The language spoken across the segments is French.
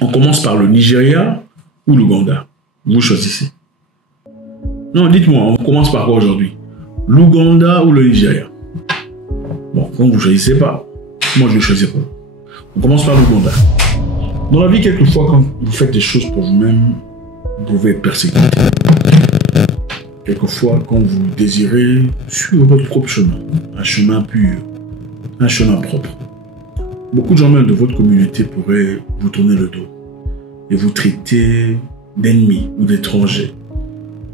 On commence par le Nigeria ou l'Ouganda? Vous choisissez. Non, dites-moi, on commence par quoi aujourd'hui? L'Ouganda ou le Nigeria? Bon, quand vous ne choisissez pas, moi je vais choisir pour vous. On commence par l'Ouganda. Dans la vie, quelquefois, quand vous faites des choses pour vous-même, vous pouvez être persécuté. Quelquefois, quand vous désirez suivre votre propre chemin, un chemin pur, un chemin propre, beaucoup de gens même de votre communauté pourraient vous tourner le dos et vous traiter d'ennemis ou d'étrangers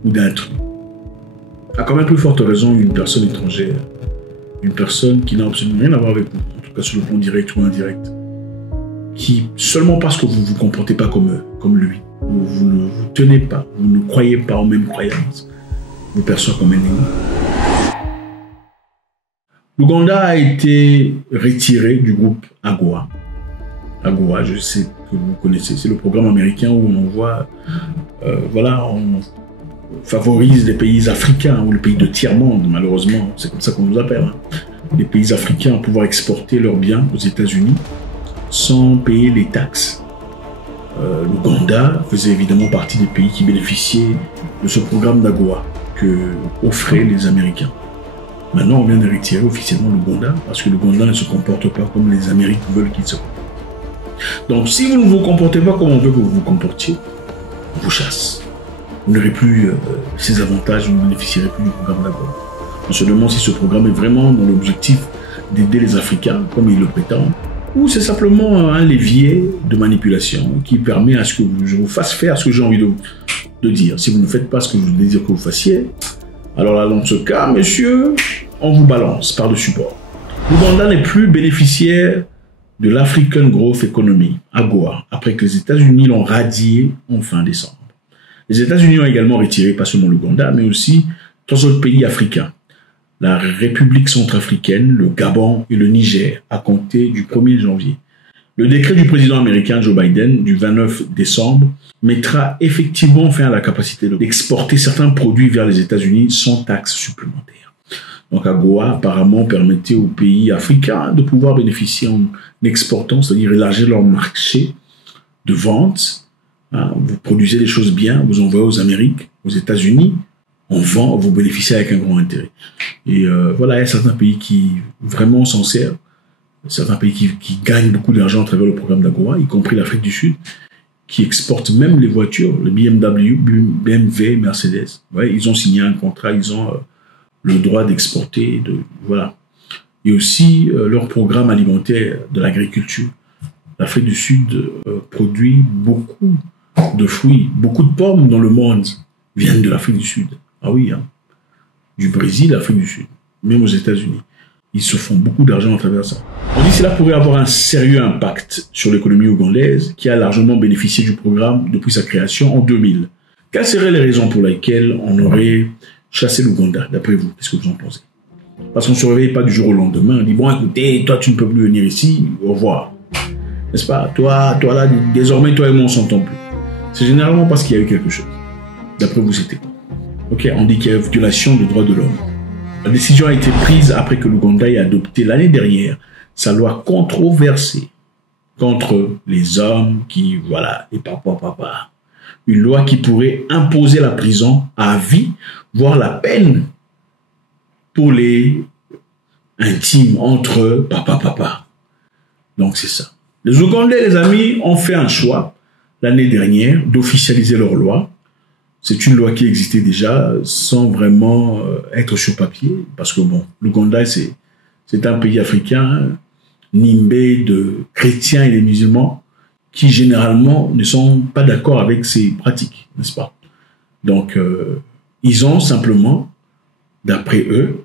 ou d'intrus. À quand même plus forte raison, une personne étrangère, une personne qui n'a absolument rien à voir avec vous, en tout cas sur le plan direct ou indirect, qui, seulement parce que vous ne vous comportez pas comme eux, comme lui, vous ne vous tenez pas, vous ne croyez pas aux mêmes croyances, vous perçoit comme ennemi. L'Ouganda a été retiré du groupe AGOA. AGOA, je sais que vous connaissez, c'est le programme américain où on envoie, on favorise les pays africains ou les pays de tiers-monde, malheureusement, c'est comme ça qu'on nous appelle. Les pays africains à pouvoir exporter leurs biens aux États-Unis sans payer les taxes. L'Ouganda faisait évidemment partie des pays qui bénéficiaient de ce programme d'AGOA que offraient les Américains. Maintenant, on vient de retirer officiellement l'Ouganda parce que l'Ouganda ne se comporte pas comme les Américains veulent qu'il se comporte. Donc, si vous ne vous comportez pas comme on veut que vous vous comportiez, on vous chasse. Vous n'aurez plus ces avantages, vous ne bénéficierez plus du programme d'AGOA. On se demande si ce programme est vraiment dans l'objectif d'aider les Africains, comme ils le prétendent, ou c'est simplement un levier de manipulation qui permet à ce que je vous fasse faire ce que j'ai envie de dire. Si vous ne faites pas ce que je voulais dire que vous fassiez, alors là, dans ce cas, monsieur, on vous balance par-dessus bord. L'Ouganda n'est plus bénéficiaire de l'African Growth Economy, AGOA, après que les États-Unis l'ont radié en fin décembre. Les États-Unis ont également retiré, pas seulement l'Ouganda, mais aussi 3 autres pays africains. La République centrafricaine, le Gabon et le Niger, à compter du 1er janvier. Le décret du président américain Joe Biden du 29 décembre mettra effectivement fin à la capacité d'exporter certains produits vers les États-Unis sans taxes supplémentaires. Donc AGOA apparemment permettait aux pays africains de pouvoir bénéficier en exportant, c'est-à-dire élargir leur marché de vente. Vous produisez des choses bien, vous envoyez aux Amériques, aux États-Unis, on vend, vous bénéficiez avec un grand intérêt. Et voilà, il y a certains pays qui vraiment s'en servent, certains pays qui gagnent beaucoup d'argent à travers le programme d'AGOA, y compris l'Afrique du Sud, qui exportent même les voitures, le BMW, Mercedes. Ouais, ils ont signé un contrat, ils ont le droit d'exporter, voilà. Et aussi leur programme alimentaire de l'agriculture. L'Afrique du Sud produit beaucoup de fruits, beaucoup de pommes dans le monde viennent de l'Afrique du Sud. Ah oui, du Brésil, l'Afrique du Sud, même aux États-Unis. Ils se font beaucoup d'argent à travers ça. On dit que cela pourrait avoir un sérieux impact sur l'économie ougandaise qui a largement bénéficié du programme depuis sa création en 2000. Quelles seraient les raisons pour lesquelles on aurait chassé l'Ouganda, d'après vous? Qu'est-ce que vous en pensez? Parce qu'on ne se réveille pas du jour au lendemain. On dit, bon, écoutez, toi, tu ne peux plus venir ici, au revoir. N'est-ce pas? Toi là, désormais, toi et moi, on s'entend plus. C'est généralement parce qu'il y a eu quelque chose. D'après vous, c'était quoi? Ok, on dit qu'il y a une violation des droits de l'homme. La décision a été prise après que l'Ouganda ait adopté l'année dernière sa loi controversée contre les hommes qui, voilà, les papa. Une loi qui pourrait imposer la prison à vie, voire la peine pour les intimes entre papa. Donc c'est ça. Les Ougandais, les amis, ont fait un choix l'année dernière d'officialiser leur loi. C'est une loi qui existait déjà sans vraiment être sur papier, parce que bon, l'Ouganda, c'est un pays africain nimbé de chrétiens et de musulmans qui généralement ne sont pas d'accord avec ces pratiques, n'est-ce pas? Donc, ils ont simplement, d'après eux,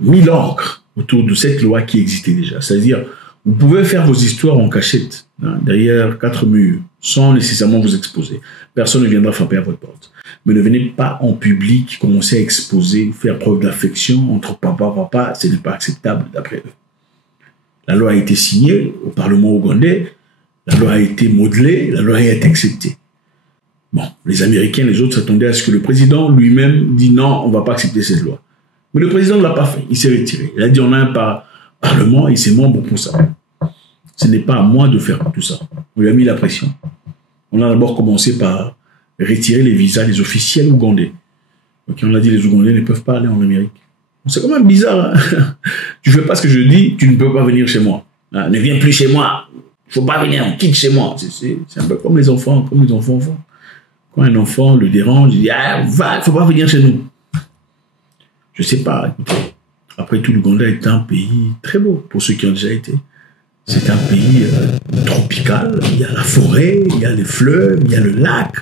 mis l'encre autour de cette loi qui existait déjà. C'est-à-dire, vous pouvez faire vos histoires en cachette, derrière 4 murs, sans nécessairement vous exposer. Personne ne viendra frapper à votre porte. Mais ne venez pas en public commencer à exposer, faire preuve d'affection entre papa, ce n'est pas acceptable d'après eux. La loi a été signée au Parlement ougandais, la loi a été modelée, la loi a été acceptée. Bon, les Américains, les autres s'attendaient à ce que le président lui-même dise non, on ne va pas accepter cette loi. Mais le président ne l'a pas fait, il s'est retiré. Il a dit on a un Parlement et ses membres pour ça. Ce n'est pas à moi de faire tout ça. On lui a mis la pression. On a d'abord commencé par retirer les visas des officiels ougandais. Donc, on a dit les Ougandais ne peuvent pas aller en Amérique. C'est quand même bizarre. Hein. Tu ne fais pas ce que je dis, tu ne peux pas venir chez moi. Ah, ne viens plus chez moi. Il ne faut pas venir, quitte chez moi. C'est un peu comme les enfants font. Quand un enfant le dérange, il dit ah, va, il ne faut pas venir chez nous. Je ne sais pas. Écoutez, après tout, l'Ouganda est un pays très beau pour ceux qui ont déjà été. C'est un pays tropical, il y a la forêt, il y a les fleuves, il y a le lac,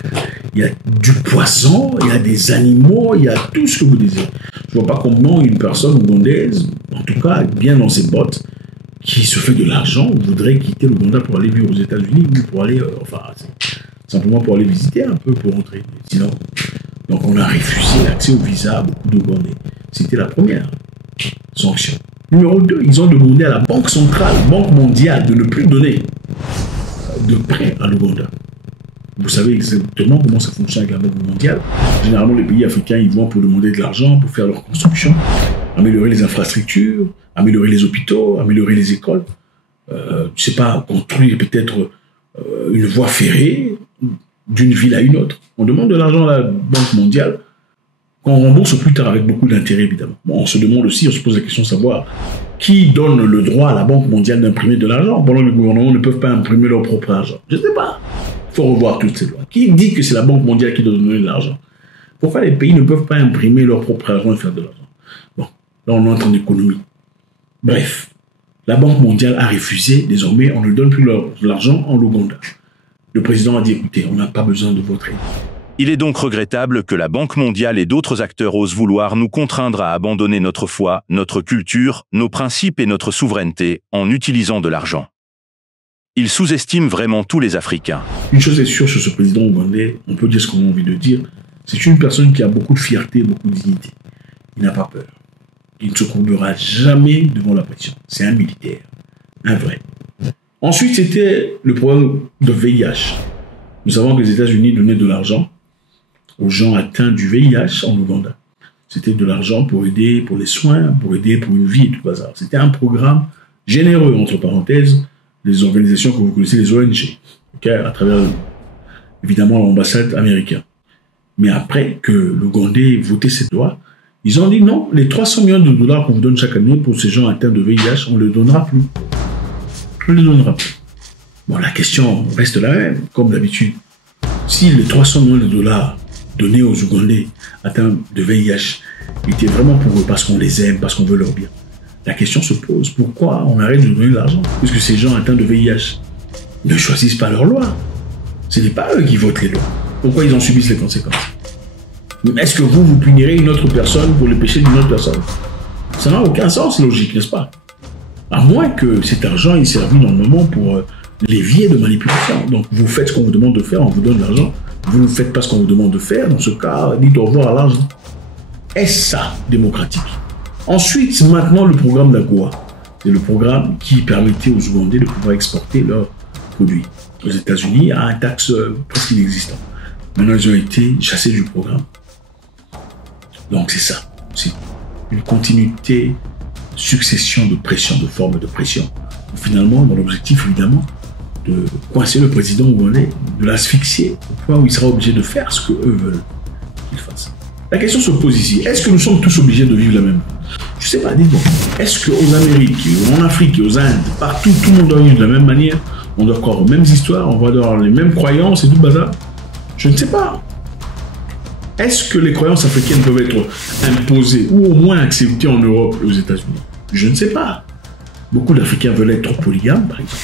il y a du poisson, il y a des animaux, il y a tout ce que vous désirez. Je ne vois pas comment une personne ougandaise, en tout cas bien dans ses bottes, qui se fait de l'argent, voudrait quitter l'Ouganda pour aller vivre aux États-Unis ou pour aller, simplement pour aller visiter un peu, pour rentrer. Sinon, donc on a refusé l'accès au visa à beaucoup d'Ougandais. C'était la première sanction. Numéro 2, ils ont demandé à la Banque centrale, Banque mondiale, de ne plus donner de prêts à l'Ouganda. Vous savez exactement comment ça fonctionne avec la Banque mondiale. Généralement, les pays africains, ils vont pour demander de l'argent, pour faire leur construction, améliorer les infrastructures, améliorer les hôpitaux, améliorer les écoles. Je ne sais pas, construire peut-être une voie ferrée d'une ville à une autre. On demande de l'argent à la Banque mondiale, qu'on rembourse plus tard avec beaucoup d'intérêt, évidemment. Bon, on se demande aussi, on se pose la question de savoir qui donne le droit à la Banque mondiale d'imprimer de l'argent pendant que les gouvernements ne peuvent pas imprimer leur propre argent. Je ne sais pas. Il faut revoir toutes ces lois. Qui dit que c'est la Banque mondiale qui doit donner de l'argent? Pourquoi les pays ne peuvent pas imprimer leur propre argent et faire de l'argent? Bon, là on entre en économie. Bref, la Banque mondiale a refusé. Désormais, on ne donne plus l'argent en Ouganda. Le président a dit, écoutez, on n'a pas besoin de votre aide. Il est donc regrettable que la Banque mondiale et d'autres acteurs osent vouloir nous contraindre à abandonner notre foi, notre culture, nos principes et notre souveraineté en utilisant de l'argent. Ils sous-estiment vraiment tous les Africains. Une chose est sûre sur ce président ougandais, on peut dire ce qu'on a envie de dire, c'est une personne qui a beaucoup de fierté, beaucoup de dignité. Il n'a pas peur. Il ne se courbera jamais devant la pression. C'est un militaire, un vrai. Ensuite, c'était le problème de VIH. Nous savons que les États-Unis donnaient de l'argent aux gens atteints du VIH en Ouganda. C'était de l'argent pour aider pour les soins, pour aider pour une vie et tout bazar. C'était un programme généreux, entre parenthèses, des organisations que vous connaissez, les ONG, okay, à travers, évidemment, l'ambassade américaine. Mais après que l'Ougandais ait voté cette loi, ils ont dit non, les 300 millions de dollars qu'on vous donne chaque année pour ces gens atteints de VIH, on ne le donnera plus. On ne le donnera plus. Bon, la question reste la même, comme d'habitude. Si les 300 millions de dollars donnés aux Ougandais atteints de VIH étaient vraiment pour eux, parce qu'on les aime, parce qu'on veut leur bien, la question se pose, pourquoi on arrête de donner de l'argent? Puisque ces gens atteints de VIH ne choisissent pas leur loi. Ce n'est pas eux qui votent les lois. Pourquoi ils en subissent les conséquences? Est-ce que vous punirez une autre personne pour le péché d'une autre personne? Ça n'a aucun sens logique, n'est-ce pas? À moins que cet argent ait servi normalement pour levier de manipulation. Donc vous faites ce qu'on vous demande de faire, on vous donne de l'argent. Vous ne faites pas ce qu'on vous demande de faire, dans ce cas, dites au revoir à l'argent. Est-ce ça démocratique? Ensuite, maintenant, le programme d'AGOA. C'est le programme qui permettait aux Ougandais de pouvoir exporter leurs produits aux États-Unis à un taxe presque inexistant. Maintenant, ils ont été chassés du programme. Donc c'est ça. C'est une continuité, succession de pression, de formes de pression. Finalement, dans l'objectif, évidemment, de coincer le président ougandais, de l'asphyxier, au point où il sera obligé de faire ce qu'eux veulent qu'il fasse. La question se pose ici, est-ce que nous sommes tous obligés de vivre la même? Je ne sais pas, dites-moi. Est-ce qu'aux Amériques, en Afrique, aux Indes, partout, tout le monde doit vivre de la même manière? On doit croire aux mêmes histoires, on va avoir les mêmes croyances et tout bazar? Je ne sais pas. Est-ce que les croyances africaines peuvent être imposées ou au moins acceptées en Europe et aux États-Unis? Je ne sais pas. Beaucoup d'Africains veulent être polygames, par exemple.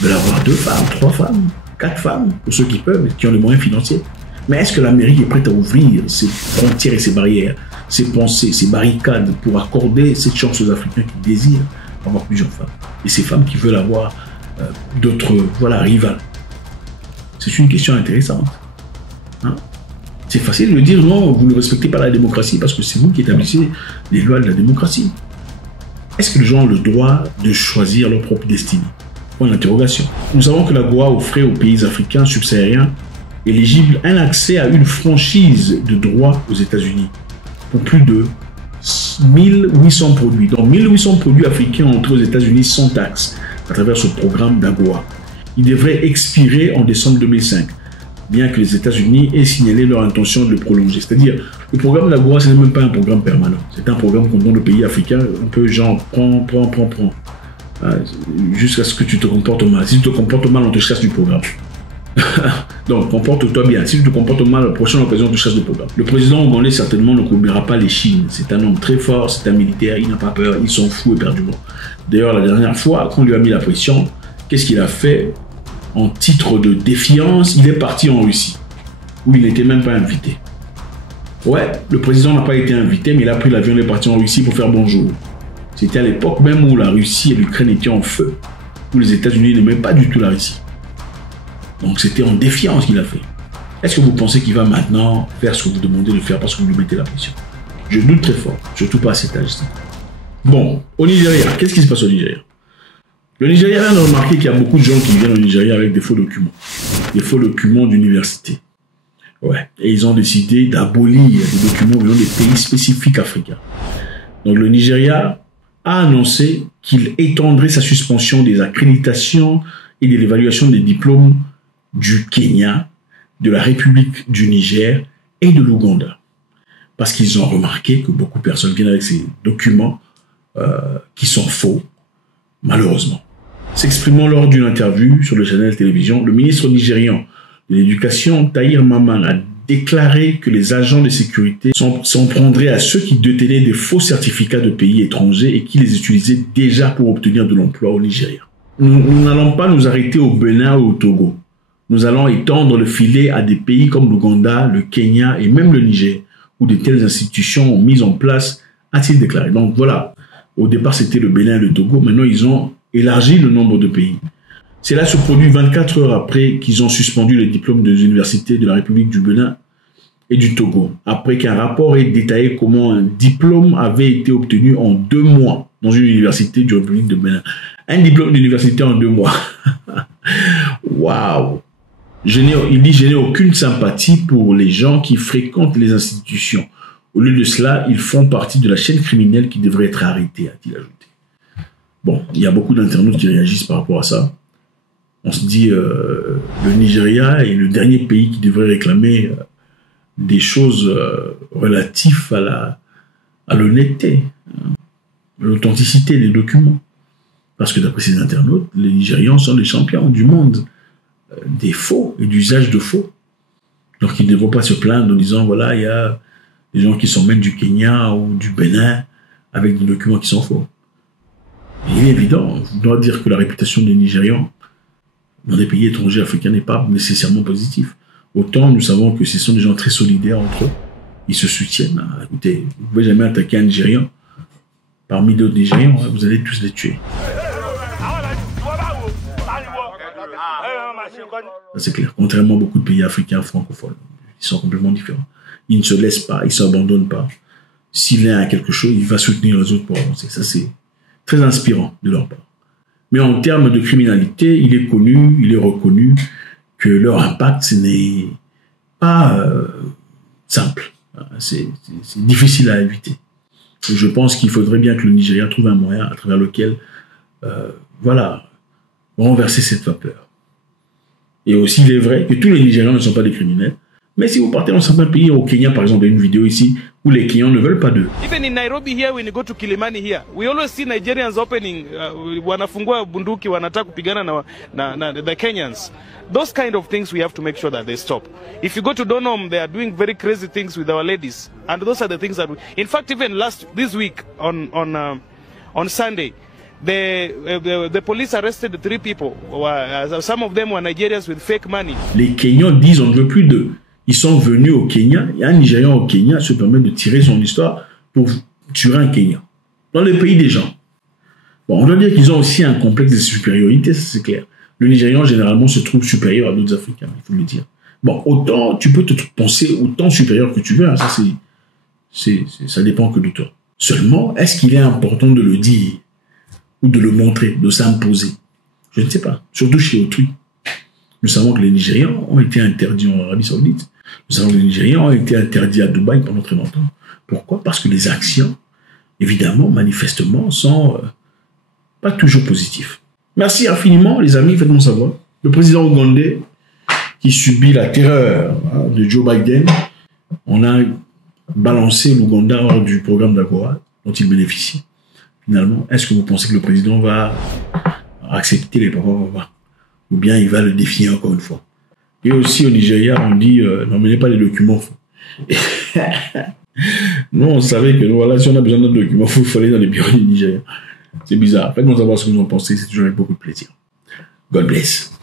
Veulent avoir 2 femmes, 3 femmes, 4 femmes, pour ceux qui peuvent, qui ont les moyens financiers. Mais est-ce que l'Amérique est prête à ouvrir ses frontières et ses barrières, ses pensées, ses barricades pour accorder cette chance aux Africains qui désirent avoir plusieurs femmes? Et ces femmes qui veulent avoir d'autres rivales. C'est une question intéressante. Hein? C'est facile de dire non, vous ne respectez pas la démocratie parce que c'est vous qui établissez les lois de la démocratie. Est-ce que les gens ont le droit de choisir leur propre destinée? Point d'interrogation. Nous savons que la GOA offrait aux pays africains subsahariens éligibles un accès à une franchise de droits aux États-Unis pour plus de 1800 produits. Donc 1800 produits africains entrés aux États-Unis sans taxe à travers ce programme d'AGOA. Il devrait expirer en décembre 2005, bien que les États-Unis aient signalé leur intention de le prolonger. C'est-à-dire, le programme d'AGOA, ce n'est même pas un programme permanent. C'est un programme qu'on donne aux pays africains, un peu genre, prends. Jusqu'à ce que tu te comportes mal. Si tu te comportes mal, on te chasse du programme. Donc, comporte-toi bien. Si tu te comportes mal, la prochaine occasion, on te chasse du programme. Le président ougandais, certainement, ne couvrira pas les Chines. C'est un homme très fort, c'est un militaire, il n'a pas peur, il s'en fout éperdument. D'ailleurs, la dernière fois, quand on lui a mis la pression, qu'est-ce qu'il a fait? En titre de défiance, il est parti en Russie, où il n'était même pas invité. Ouais, le président n'a pas été invité, mais il a pris l'avion et est parti en Russie pour faire bonjour. C'était à l'époque même où la Russie et l'Ukraine étaient en feu, où les États-Unis n'aimaient pas du tout la Russie. Donc c'était en défiance qu'il a fait. Est-ce que vous pensez qu'il va maintenant faire ce que vous demandez de faire parce que vous lui mettez la pression? Je doute très fort, surtout pas à cet âge-ci. Bon, au Nigeria, qu'est-ce qui se passe au Nigeria? Le Nigeria a remarqué qu'il y a beaucoup de gens qui viennent au Nigeria avec des faux documents. Des faux documents d'université. Ouais. Et ils ont décidé d'abolir les documents venant des pays spécifiques africains. Donc le Nigeria a annoncé qu'il étendrait sa suspension des accréditations et de l'évaluation des diplômes du Kenya, de la République du Niger et de l'Ouganda. Parce qu'ils ont remarqué que beaucoup de personnes viennent avec ces documents qui sont faux, malheureusement. S'exprimant lors d'une interview sur le Channel Télévision, le ministre nigérian de l'Éducation, Tahir Mamman, a déclaré que les agents de sécurité s'en prendraient à ceux qui détenaient des faux certificats de pays étrangers et qui les utilisaient déjà pour obtenir de l'emploi au Nigeria. Nous n'allons pas nous arrêter au Bénin ou au Togo. Nous allons étendre le filet à des pays comme l'Ouganda, le Kenya et même le Niger, où de telles institutions ont mis en place, a-t-il déclaré. Donc voilà, au départ c'était le Bénin et le Togo, maintenant ils ont élargi le nombre de pays. Cela se produit 24 heures après qu'ils ont suspendu les diplômes des universités de la République du Bénin et du Togo, après qu'un rapport ait détaillé comment un diplôme avait été obtenu en 2 mois dans une université de la République du Bénin. Un diplôme d'université en 2 mois. Waouh! Il dit « Je n'ai aucune sympathie pour les gens qui fréquentent les institutions. Au lieu de cela, ils font partie de la chaîne criminelle qui devrait être arrêtée, a-t-il ajouté. » Bon, il y a beaucoup d'internautes qui réagissent par rapport à ça. On se dit, le Nigeria est le dernier pays qui devrait réclamer des choses relatives à l'honnêteté, à l'authenticité des documents. Parce que d'après ces internautes, les Nigérians sont les champions du monde des faux et d'usage de faux. Donc ils ne vont pas se plaindre en disant, voilà, il y a des gens qui s'emmènent du Kenya ou du Bénin avec des documents qui sont faux. Et il est évident, je dois dire que la réputation des Nigérians dans des pays étrangers africains n'est pas nécessairement positive. Autant nous savons que ce sont des gens très solidaires entre eux. Ils se soutiennent. Écoutez, vous ne pouvez jamais attaquer un Nigérian. Parmi d'autres Nigérians, vous allez tous les tuer. C'est clair. Contrairement à beaucoup de pays africains francophones, ils sont complètement différents. Ils ne se laissent pas, ils ne s'abandonnent pas. Si l'un a quelque chose, il va soutenir les autres pour avancer. Ça, c'est très inspirant de leur part. Mais en termes de criminalité, il est connu, il est reconnu que leur impact n'est pas simple. C'est difficile à éviter. Et je pense qu'il faudrait bien que le Nigeria trouve un moyen à travers lequel, voilà, renverser cette vapeur. Et aussi, il est vrai que tous les Nigérians ne sont pas des criminels. Mais si vous partez dans certains pays, au Kenya par exemple, il y a une vidéo ici où les Kenyans ne veulent pas d'eux. Even in Nairobi here, when you go to Kilimani here, we always see Nigerians opening, wanafungua bunduki, wanataka kupigana na the Kenyans. Those kind of things we have to make sure that they stop. If you go to Donholm, they are doing very crazy things with our ladies, and those are the things that in fact, even this week on Sunday, the police arrested 3 people. Some of them were Nigerians with fake money. Les Kenyans disent on ne veut plus d'eux. Ils sont venus au Kenya, et un Nigérian au Kenya se permet de tirer son histoire pour tuer un Kenyan. Dans le pays des gens. Bon, on doit dire qu'ils ont aussi un complexe de supériorité, ça c'est clair. Le Nigérian, généralement, se trouve supérieur à d'autres Africains, il faut le dire. Bon, autant, tu peux te penser autant supérieur que tu veux, hein, ça ça dépend que de toi. Seulement, est-ce qu'il est important de le dire, ou de le montrer, de s'imposer? Je ne sais pas, surtout chez autrui. Nous savons que les Nigérians ont été interdits en Arabie Saoudite. Nous savons que les Nigérians ont été interdits à Dubaï pendant très longtemps. Pourquoi? Parce que les actions, évidemment, manifestement, sont pas toujours positives. Merci infiniment, les amis, faites-moi savoir. le président ougandais qui subit la terreur de Joe Biden, on a balancé l'Ouganda hors du programme d'AGOA dont il bénéficie. Finalement, est-ce que vous pensez que le président va accepter les papas ou bien il va le défier encore une fois? Et aussi au Nigeria, on dit n'emmenez pas les documents faux. Nous, on savait que voilà, si on a besoin d'un document faux, il faut aller dans les bureaux du Nigeria. C'est bizarre. Faites-moi savoir ce que vous en pensez, c'est toujours avec beaucoup de plaisir. God bless.